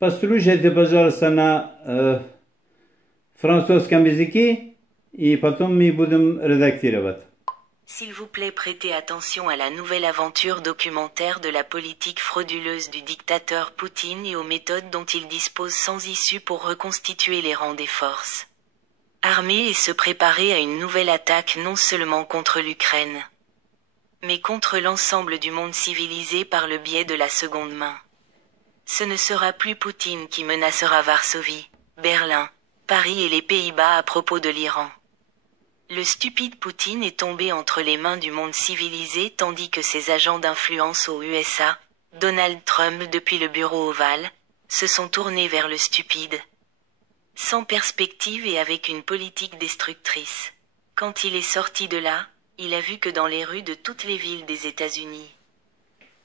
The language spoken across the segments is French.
Послушайте, пожалуйста, на французском языке, и потом мы будем редактировать. S'il vous plaît, prêtez attention à la nouvelle aventure documentaire de la politique frauduleuse du dictateur Poutine et aux méthodes dont il dispose sans issue pour reconstituer les rangs des forces armées et se préparer à une nouvelle attaque non seulement contre l'Ukraine, mais contre l'ensemble du monde civilisé par le biais de la seconde main. Ce ne sera plus Poutine qui menacera Varsovie, Berlin, Paris et les Pays-Bas à propos de l'Iran. Le stupide Poutine est tombé entre les mains du monde civilisé tandis que ses agents d'influence aux USA, Donald Trump depuis le bureau ovale, se sont tournés vers le stupide. Sans perspective et avec une politique destructrice. Quand il est sorti de là, il a vu que dans les rues de toutes les villes des États-Unis,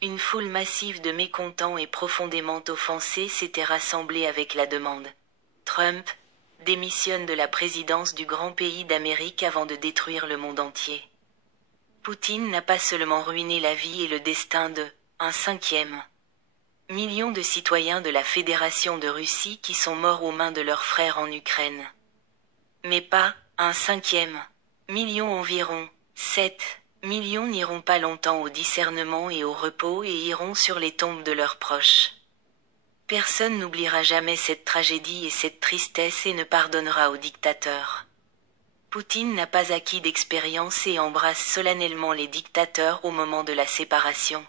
une foule massive de mécontents et profondément offensés s'était rassemblée avec la demande. Trump démissionne de la présidence du grand pays d'Amérique avant de détruire le monde entier. Poutine n'a pas seulement ruiné la vie et le destin de 1/5 million de citoyens de la Fédération de Russie qui sont morts aux mains de leurs frères en Ukraine. Mais pas 1/5 million environ, 7 millions n'iront pas longtemps au discernement et au repos et iront sur les tombes de leurs proches. Personne n'oubliera jamais cette tragédie et cette tristesse et ne pardonnera au dictateur. Poutine n'a pas acquis d'expérience et embrasse solennellement les dictateurs au moment de la séparation.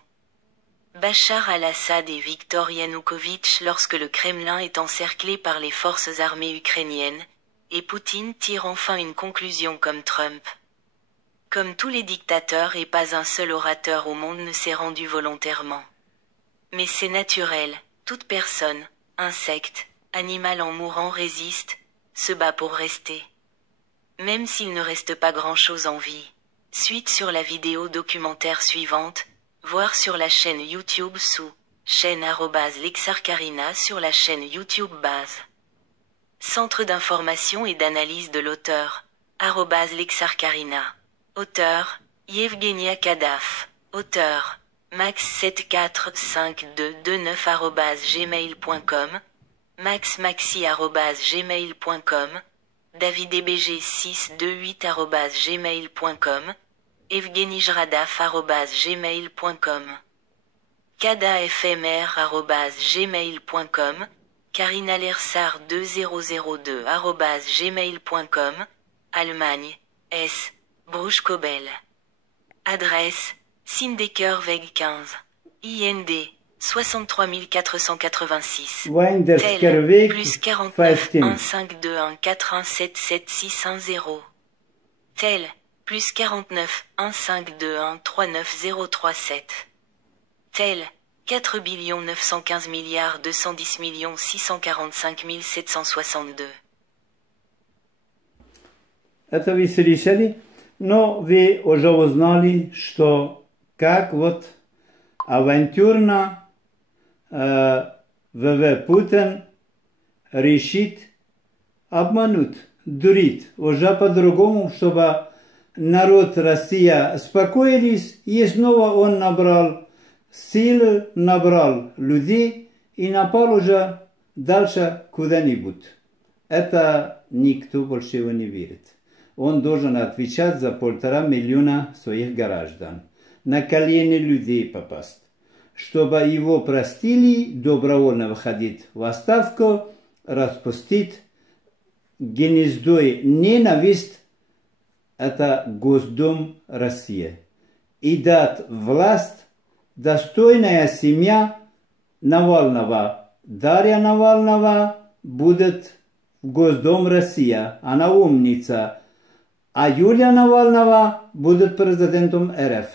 Bachar al-Assad et Viktor Yanukovych lorsque le Kremlin est encerclé par les forces armées ukrainiennes, et Poutine tire enfin une conclusion comme Trump. Comme tous les dictateurs et pas un seul orateur au monde ne s'est rendu volontairement. Mais c'est naturel, toute personne, insecte, animal en mourant résiste, se bat pour rester. Même s'il ne reste pas grand-chose en vie. Suite sur la vidéo documentaire suivante, voir sur la chaîne YouTube sous chaîne @lexarcarina sur la chaîne YouTube base. Centre d'information et d'analyse de l'auteur, @lexarcarina. Auteur, Yevgenia Kadaf. Auteur, max745229@gmail.com, maxmaxi@gmail.com, davidebg628@gmail.com, evgenijradaf@gmail.com, kadafmr@gmail.com, karinalersar2002@gmail.com, Allemagne, S. Bruchkobel. Adresse, Sindekerweg 15, IND, 63486. Tel, plus 49 1521 4177610. Tel, plus 49 1521 39037. Tel, 4 915 210 645 762. Это вы слышали? Но вы уже узнали, что как вот авантюрно ВВ Путин решит обмануть, дурить, уже по-другому, чтобы народ России успокоились, и снова он набрал силы, набрал людей и напал уже дальше куда-нибудь. Это никто больше его не верит. Он должен отвечать за 1,5 миллиона своих граждан, на колени людей попасть. Чтобы его простили, добровольно выходить в отставку, распустить гнездой ненависть, это Госдум России. И дать власть, достойная семья Навального, Дарья Навального, будет в Госдум России. Она умница. А Юлия Навального будет президентом РФ.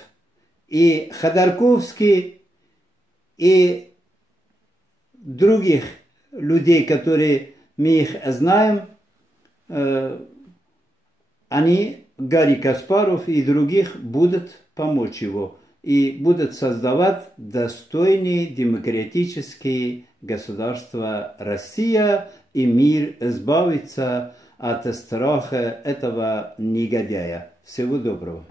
И Ходорковский, и других людей, которые мы их знаем, они, Гарри Каспаров и других, будут помочь его. И будут создавать достойные демократические государства Россия, и мир избавится от страха этого негодяя. Всего доброго.